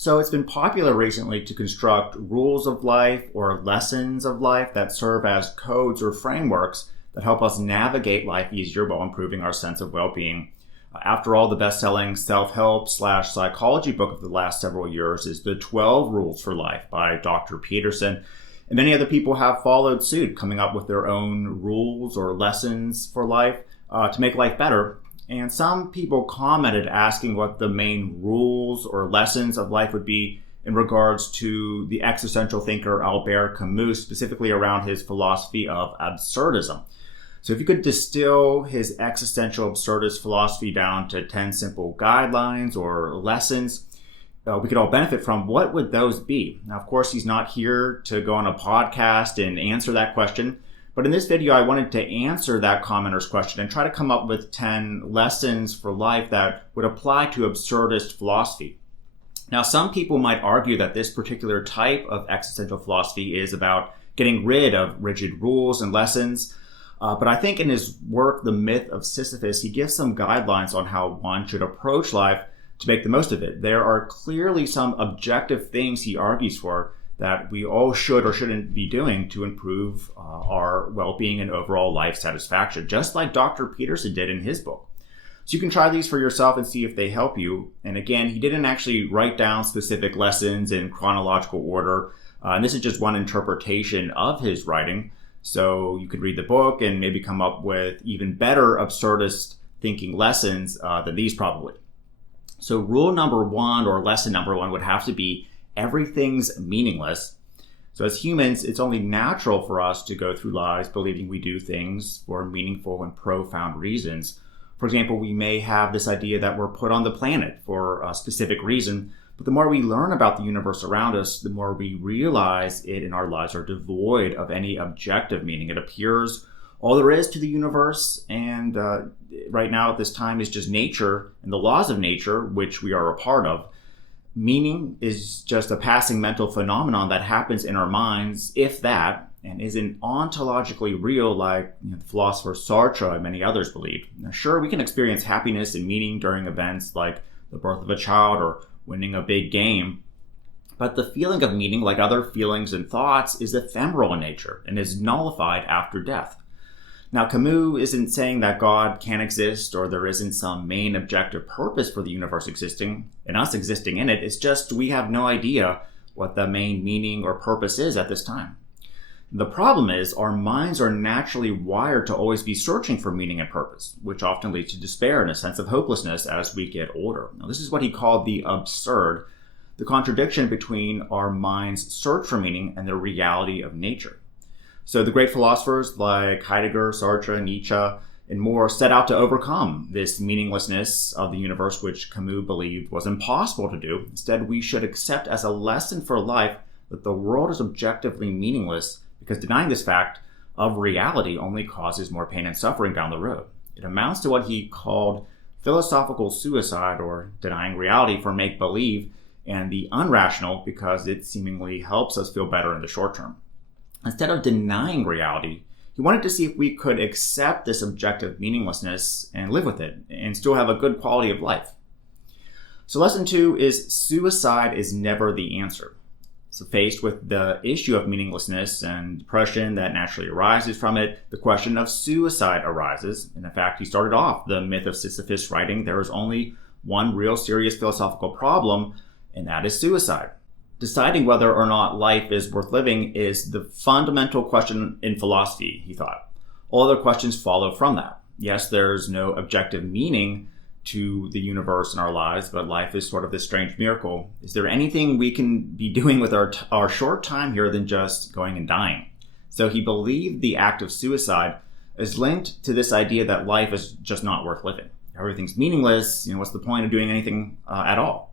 So it's been popular recently to construct rules of life or lessons of life that serve as codes or frameworks that help us navigate life easier while improving our sense of well-being. After all, the best-selling self-help/psychology book of the last several years is The 12 Rules for Life by Dr. Peterson. And many other people have followed suit, coming up with their own rules or lessons for life to make life better. And some people commented asking what the main rules or lessons of life would be in regards to the existential thinker Albert Camus, specifically around his philosophy of absurdism. So if you could distill his existential absurdist philosophy down to 10 simple guidelines or lessons we could all benefit from, what would those be? Now, of course, he's not here to go on a podcast and answer that question. But in this video, I wanted to answer that commenter's question and try to come up with 10 lessons for life that would apply to absurdist philosophy. Now, some people might argue that this particular type of existential philosophy is about getting rid of rigid rules and lessons. But I think in his work, The Myth of Sisyphus, he gives some guidelines on how one should approach life to make the most of it. There are clearly some objective things he argues for that we all should or shouldn't be doing to improve our well-being and overall life satisfaction, just like Dr. Peterson did in his book. So you can try these for yourself and see if they help you. And again, he didn't actually write down specific lessons in chronological order. And this is just one interpretation of his writing. So you could read the book and maybe come up with even better absurdist thinking lessons than these probably. So rule number one, or lesson number one, would have to be everything's meaningless. So as humans, it's only natural for us to go through lives believing we do things for meaningful and profound reasons. For example, we may have this idea that we're put on the planet for a specific reason, but the more we learn about the universe around us, the more we realize it and our lives are devoid of any objective meaning. It appears all there is to the universe, and right now at this time is just nature and the laws of nature, which we are a part of. Meaning is just a passing mental phenomenon that happens in our minds, if that, and isn't ontologically real like the philosopher Sartre and many others believed. Now, sure, we can experience happiness and meaning during events like the birth of a child or winning a big game, but the feeling of meaning, like other feelings and thoughts, is ephemeral in nature and is nullified after death. Now, Camus isn't saying that God can't exist or there isn't some main objective purpose for the universe existing and us existing in it. It's just we have no idea what the main meaning or purpose is at this time. The problem is our minds are naturally wired to always be searching for meaning and purpose, which often leads to despair and a sense of hopelessness as we get older. Now, this is what he called the absurd, the contradiction between our mind's search for meaning and the reality of nature. So the great philosophers like Heidegger, Sartre, Nietzsche, and more set out to overcome this meaninglessness of the universe, which Camus believed was impossible to do. Instead, we should accept as a lesson for life that the world is objectively meaningless, because denying this fact of reality only causes more pain and suffering down the road. It amounts to what he called philosophical suicide, or denying reality for make-believe, and the unrational because it seemingly helps us feel better in the short term. Instead of denying reality, he wanted to see if we could accept this objective meaninglessness and live with it and still have a good quality of life. So lesson 2 is suicide is never the answer. So faced with the issue of meaninglessness and depression that naturally arises from it, the question of suicide arises. And in fact, he started off The Myth of Sisyphus writing, there is only one real serious philosophical problem, and that is suicide. Deciding whether or not life is worth living is the fundamental question in philosophy, he thought. All other questions follow from that. Yes, there's no objective meaning to the universe and our lives, but life is sort of this strange miracle. Is there anything we can be doing with our short time here than just going and dying? So he believed the act of suicide is linked to this idea that life is just not worth living. Everything's meaningless. What's the point of doing anything at all?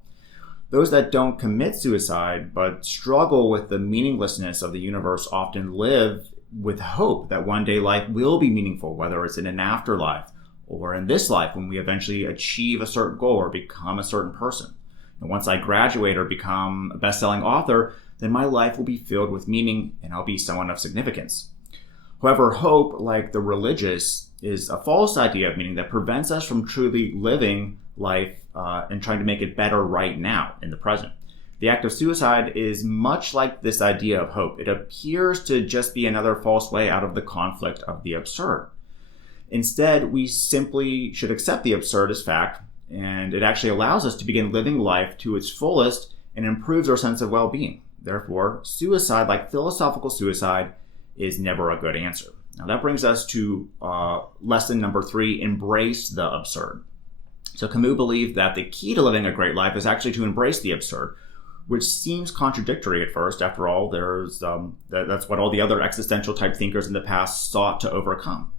Those that don't commit suicide but struggle with the meaninglessness of the universe often live with hope that one day life will be meaningful, whether it's in an afterlife or in this life when we eventually achieve a certain goal or become a certain person. And once I graduate or become a best-selling author, then my life will be filled with meaning and I'll be someone of significance. However, hope, like the religious, is a false idea of meaning that prevents us from truly living life and trying to make it better right now in the present. The act of suicide is much like this idea of hope. It appears to just be another false way out of the conflict of the absurd. Instead, we simply should accept the absurd as fact, and it actually allows us to begin living life to its fullest and improves our sense of well-being. Therefore, suicide, like philosophical suicide, is never a good answer. Now that brings us to lesson number 3, embrace the absurd. So Camus believed that the key to living a great life is actually to embrace the absurd, which seems contradictory at first. After all, that's what all the other existential type thinkers in the past sought to overcome.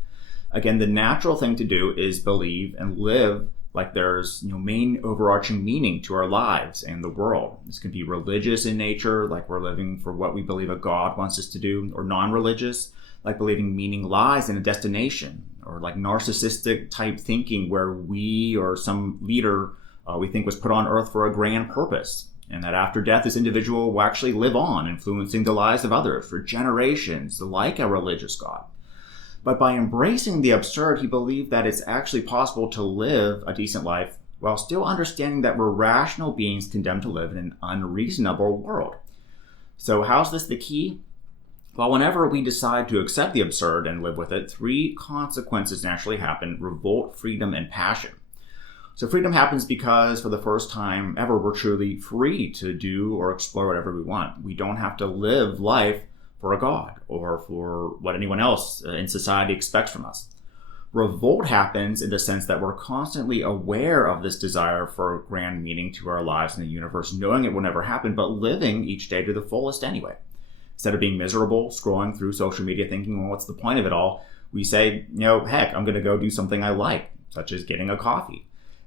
Again, the natural thing to do is believe and live like there's main overarching meaning to our lives and the world. This can be religious in nature, like we're living for what we believe a God wants us to do, or non-religious, like believing meaning lies in a destination, or like narcissistic type thinking where we or some leader we think was put on earth for a grand purpose, and that after death this individual will actually live on, influencing the lives of others for generations, like a religious God. But by embracing the absurd, he believed that it's actually possible to live a decent life while still understanding that we're rational beings condemned to live in an unreasonable world. So how's this the key? Well, whenever we decide to accept the absurd and live with it, 3 consequences naturally happen: revolt, freedom, and passion. So freedom happens because for the first time ever, we're truly free to do or explore whatever we want. We don't have to live life for a God or for what anyone else in society expects from us. Revolt happens in the sense that we're constantly aware of this desire for grand meaning to our lives in the universe, knowing it will never happen, but living each day to the fullest anyway. Instead of being miserable, scrolling through social media thinking, well, what's the point of it all? We say, heck, I'm going to go do something I like, such as getting a coffee.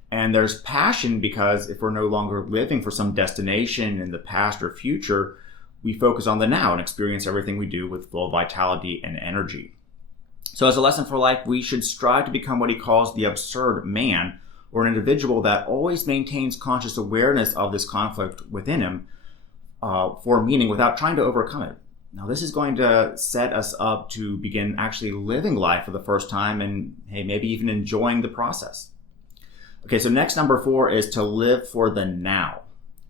And there's passion because if we're no longer living for some destination in the past or future, we focus on the now and experience everything we do with full vitality and energy. So as a lesson for life, we should strive to become what he calls the absurd man, or an individual that always maintains conscious awareness of this conflict within him for meaning without trying to overcome it. Now, this is going to set us up to begin actually living life for the first time and, hey, maybe even enjoying the process. Okay, so next, number 4 is to live for the now.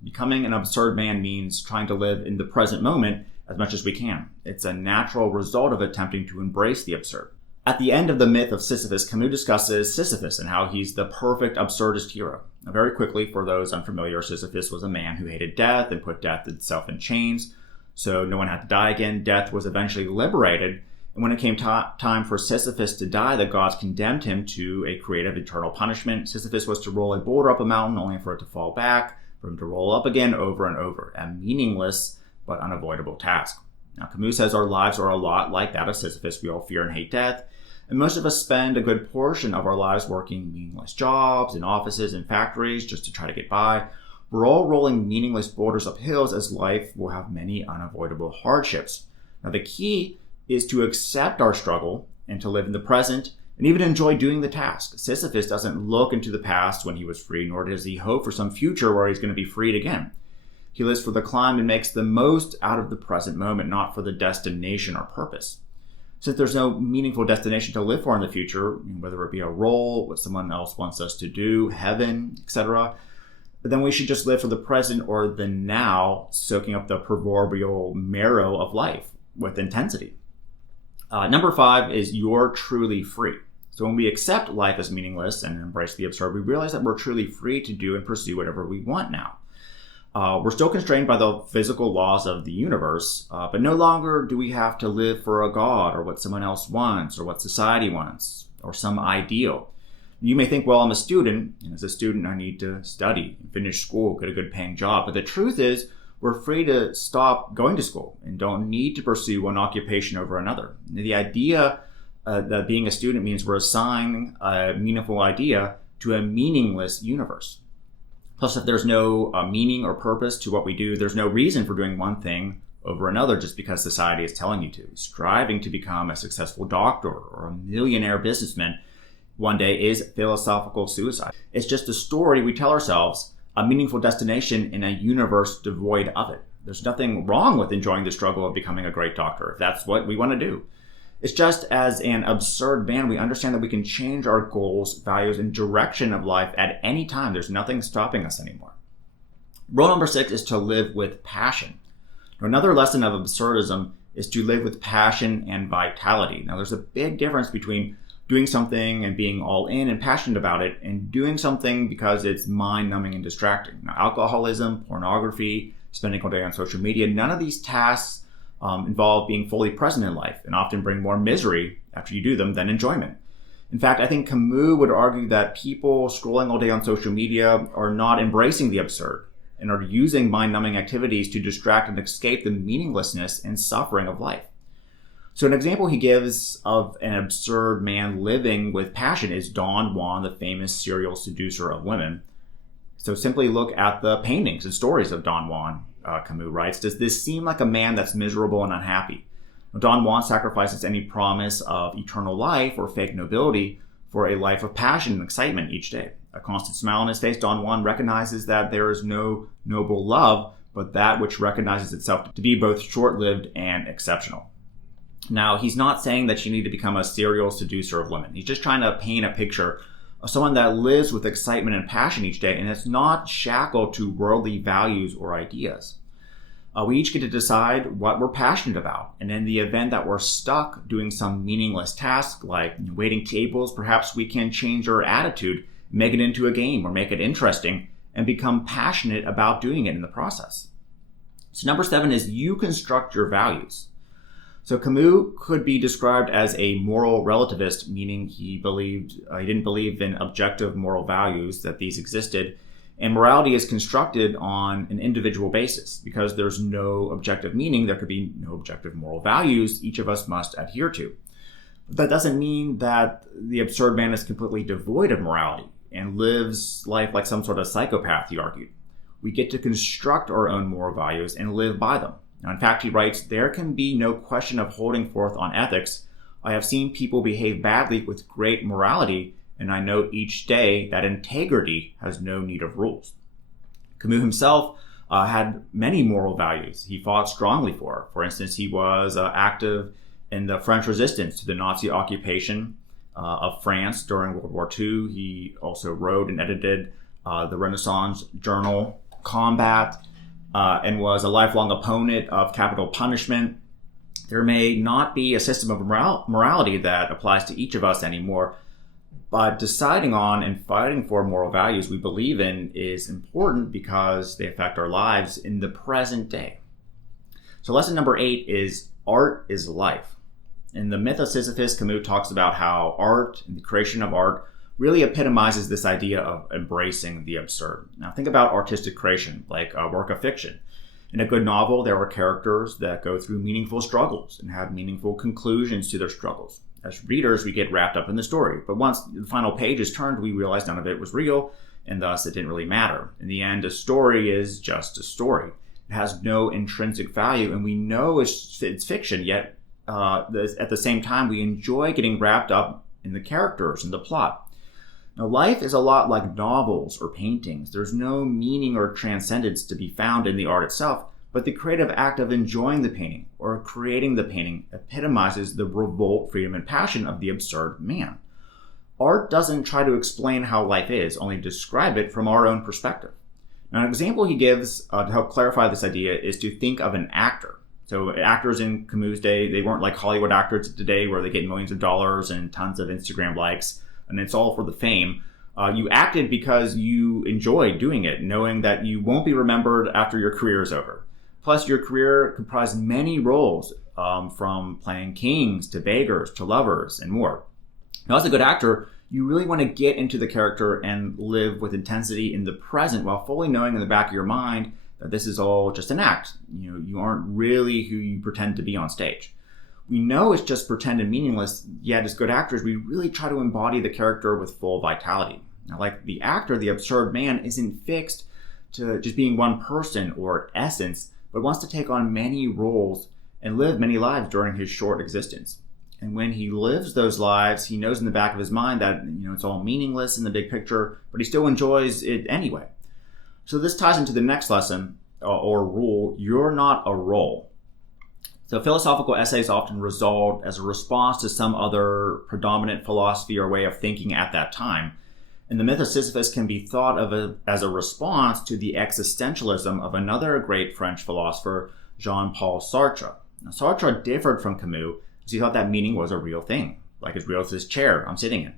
Becoming an absurd man means trying to live in the present moment as much as we can. It's a natural result of attempting to embrace the absurd. At the end of the myth of Sisyphus, Camus discusses Sisyphus and how he's the perfect absurdist hero. Now, very quickly, for those unfamiliar, Sisyphus was a man who hated death and put death itself in chains, so no one had to die again. Death was eventually liberated, and when it came time for Sisyphus to die, the gods condemned him to a creative eternal punishment. Sisyphus was to roll a boulder up a mountain only for it to fall back, for him to roll up again over and over, a meaningless but unavoidable task. Now, Camus says our lives are a lot like that of Sisyphus. We all fear and hate death, and most of us spend a good portion of our lives working meaningless jobs in offices and factories just to try to get by. We're all rolling meaningless boulders up hills, as life will have many unavoidable hardships. Now, the key is to accept our struggle and to live in the present and even enjoy doing the task. Sisyphus doesn't look into the past when he was free, nor does he hope for some future where he's going to be freed again. He lives for the climb and makes the most out of the present moment, not for the destination or purpose. Since there's no meaningful destination to live for in the future, whether it be a role, what someone else wants us to do, heaven, etc., then we should just live for the present or the now, soaking up the proverbial marrow of life with intensity. Number 5 is you're truly free. So when we accept life as meaningless and embrace the absurd, we realize that we're truly free to do and pursue whatever we want now. We're still constrained by the physical laws of the universe, but no longer do we have to live for a god or what someone else wants or what society wants or some ideal. You may think, well, I'm a student, and as a student I need to study, finish school, get a good paying job. But the truth is we're free to stop going to school and don't need to pursue one occupation over another. The idea that being a student means we're assigning a meaningful idea to a meaningless universe. Plus, if there's no meaning or purpose to what we do, there's no reason for doing one thing over another just because society is telling you to. Striving to become a successful doctor or a millionaire businessman one day is philosophical suicide. It's just a story we tell ourselves, a meaningful destination in a universe devoid of it. There's nothing wrong with enjoying the struggle of becoming a great doctor if that's what we want to do. It's just as an absurd man, we understand that we can change our goals, values, and direction of life at any time. There's nothing stopping us anymore. Rule number 6 is to live with passion. Now, another lesson of absurdism is to live with passion and vitality. Now, there's a big difference between doing something and being all in and passionate about it, and doing something because it's mind-numbing and distracting. Now, alcoholism, pornography, spending all day on social media, none of these tasks involve being fully present in life and often bring more misery after you do them than enjoyment. In fact, I think Camus would argue that people scrolling all day on social media are not embracing the absurd and are using mind-numbing activities to distract and escape the meaninglessness and suffering of life. So an example he gives of an absurd man living with passion is Don Juan, the famous serial seducer of women. So simply look at the paintings and stories of Don Juan, Camus writes. Does this seem like a man that's miserable and unhappy? Don Juan sacrifices any promise of eternal life or fake nobility for a life of passion and excitement each day. A constant smile on his face, Don Juan recognizes that there is no noble love, but that which recognizes itself to be both short-lived and exceptional. Now, he's not saying that you need to become a serial seducer of women. He's just trying to paint a picture of someone that lives with excitement and passion each day and is not shackled to worldly values or ideas. We each get to decide what we're passionate about. And in the event that we're stuck doing some meaningless task like waiting tables, perhaps we can change our attitude, make it into a game or make it interesting, and become passionate about doing it in the process. So number 7 is you construct your values. So Camus could be described as a moral relativist, meaning he didn't believe in objective moral values, that these existed. And morality is constructed on an individual basis. Because there's no objective meaning, there could be no objective moral values each of us must adhere to. But that doesn't mean that the absurd man is completely devoid of morality and lives life like some sort of psychopath, he argued. We get to construct our own moral values and live by them. Now, in fact, he writes, there can be no question of holding forth on ethics. I have seen people behave badly with great morality, and I note each day that integrity has no need of rules. Camus himself had many moral values he fought strongly for. For instance, he was active in the French resistance to the Nazi occupation of France during World War II. He also wrote and edited the Renaissance journal Combat, and was a lifelong opponent of capital punishment. There may not be a system of morality that applies to each of us anymore, but deciding on and fighting for moral values we believe in is important because they affect our lives in the present day. So lesson number 8 is art is life. In the Myth of Sisyphus, Camus talks about how art and the creation of art really epitomizes this idea of embracing the absurd. Now think about artistic creation, like a work of fiction. In a good novel, there are characters that go through meaningful struggles and have meaningful conclusions to their struggles. As readers, we get wrapped up in the story, but once the final page is turned, we realize none of it was real, and thus it didn't really matter. In the end, a story is just a story. It has no intrinsic value, and we know it's fiction, yet at the same time, we enjoy getting wrapped up in the characters and the plot. Now, life is a lot like novels or paintings. There's no meaning or transcendence to be found in the art itself, but the creative act of enjoying the painting or creating the painting epitomizes the revolt, freedom, and passion of the absurd man. Art doesn't try to explain how life is, only describe it from our own perspective. Now, an example he gives to help clarify this idea is to think of an actor. So actors in Camus' day, they weren't like Hollywood actors today where they get millions of dollars and tons of Instagram likes, and it's all for the fame. You acted because you enjoyed doing it, knowing that you won't be remembered after your career is over. Plus, your career comprised many roles, from playing kings to beggars to lovers and more. Now, as a good actor, you really want to get into the character and live with intensity in the present while fully knowing in the back of your mind that this is all just an act. You aren't really who you pretend to be on stage. We know it's just pretend and meaningless, yet as good actors, we really try to embody the character with full vitality. Now, like the actor, the absurd man isn't fixed to just being one person or essence, but wants to take on many roles and live many lives during his short existence. And when he lives those lives, he knows in the back of his mind that it's all meaningless in the big picture, but he still enjoys it anyway. So this ties into the next lesson or rule: you're not a role. So philosophical essays often result as a response to some other predominant philosophy or way of thinking at that time. And the myth of Sisyphus can be thought of as a response to the existentialism of another great French philosopher, Jean-Paul Sartre. Now, Sartre differed from Camus because he thought that meaning was a real thing, like as real as this chair I'm sitting in.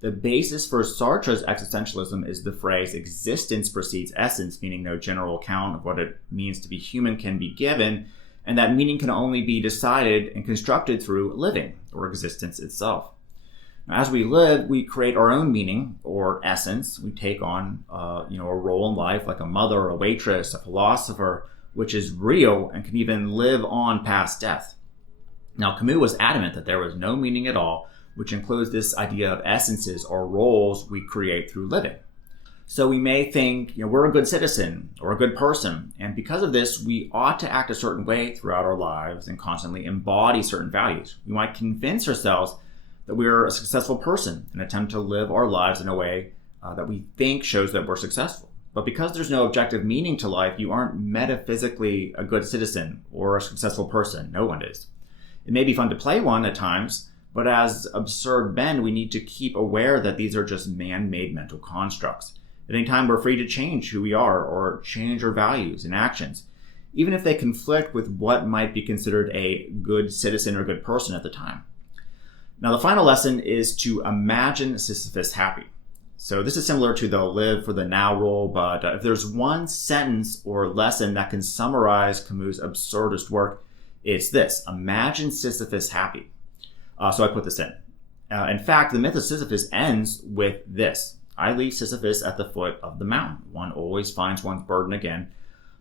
The basis for Sartre's existentialism is the phrase existence precedes essence, meaning no general account of what it means to be human can be given, and that meaning can only be decided and constructed through living, or existence itself. Now, as we live, we create our own meaning, or essence. We take on a role in life, like a mother, a waitress, a philosopher, which is real and can even live on past death. Now, Camus was adamant that there was no meaning at all, which includes this idea of essences or roles we create through living. So we may think, we're a good citizen or a good person, and because of this, we ought to act a certain way throughout our lives and constantly embody certain values. We might convince ourselves that we're a successful person and attempt to live our lives in a way that we think shows that we're successful. But because there's no objective meaning to life, you aren't metaphysically a good citizen or a successful person. No one is. It may be fun to play one at times, but as absurd men, we need to keep aware that these are just man-made mental constructs. At any time, we're free to change who we are or change our values and actions, even if they conflict with what might be considered a good citizen or good person at the time. Now, the final lesson is to imagine Sisyphus happy. So this is similar to the live for the now rule, but if there's one sentence or lesson that can summarize Camus' absurdist work, it's this: imagine Sisyphus happy. So I put this in. In fact, the myth of Sisyphus ends with this: I leave Sisyphus at the foot of the mountain. One always finds one's burden again.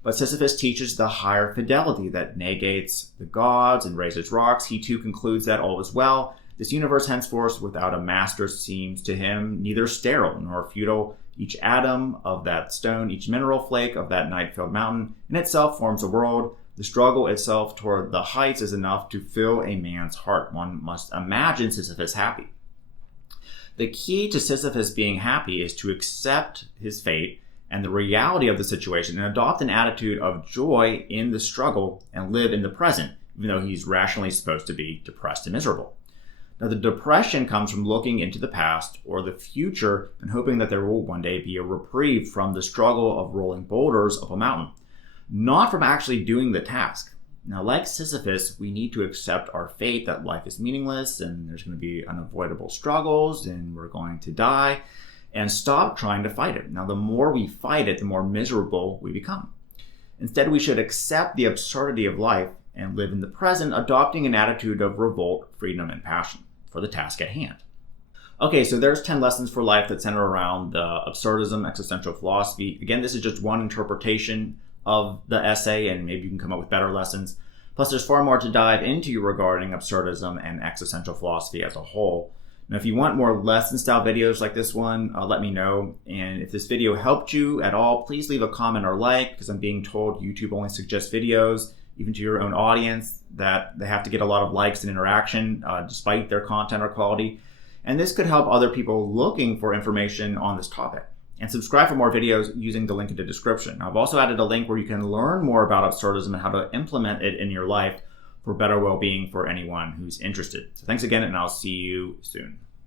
But Sisyphus teaches the higher fidelity that negates the gods and raises rocks. He too concludes that all is well. This universe henceforth without a master seems to him neither sterile nor futile. Each atom of that stone, each mineral flake of that night-filled mountain in itself forms a world. The struggle itself toward the heights is enough to fill a man's heart. One must imagine Sisyphus happy. The key to Sisyphus being happy is to accept his fate and the reality of the situation and adopt an attitude of joy in the struggle and live in the present, even though he's rationally supposed to be depressed and miserable. Now, the depression comes from looking into the past or the future and hoping that there will one day be a reprieve from the struggle of rolling boulders up a mountain, not from actually doing the task. Now, like Sisyphus, we need to accept our fate, that life is meaningless and there's going to be unavoidable struggles and we're going to die, and stop trying to fight it. Now, the more we fight it, the more miserable we become. Instead, we should accept the absurdity of life and live in the present, adopting an attitude of revolt, freedom, and passion for the task at hand. Okay, so there's 10 lessons for life that center around the absurdism, existential philosophy. Again, this is just one interpretation of the essay, and maybe you can come up with better lessons. Plus, there's far more to dive into regarding absurdism and existential philosophy as a whole. Now, if you want more lesson-style videos like this one, let me know. And if this video helped you at all, please leave a comment or like, because I'm being told YouTube only suggests videos, even to your own audience, that they have to get a lot of likes and interaction despite their content or quality. And this could help other people looking for information on this topic. And subscribe for more videos using the link in the description. I've also added a link where you can learn more about absurdism and how to implement it in your life for better well-being for anyone who's interested. So thanks again, and I'll see you soon.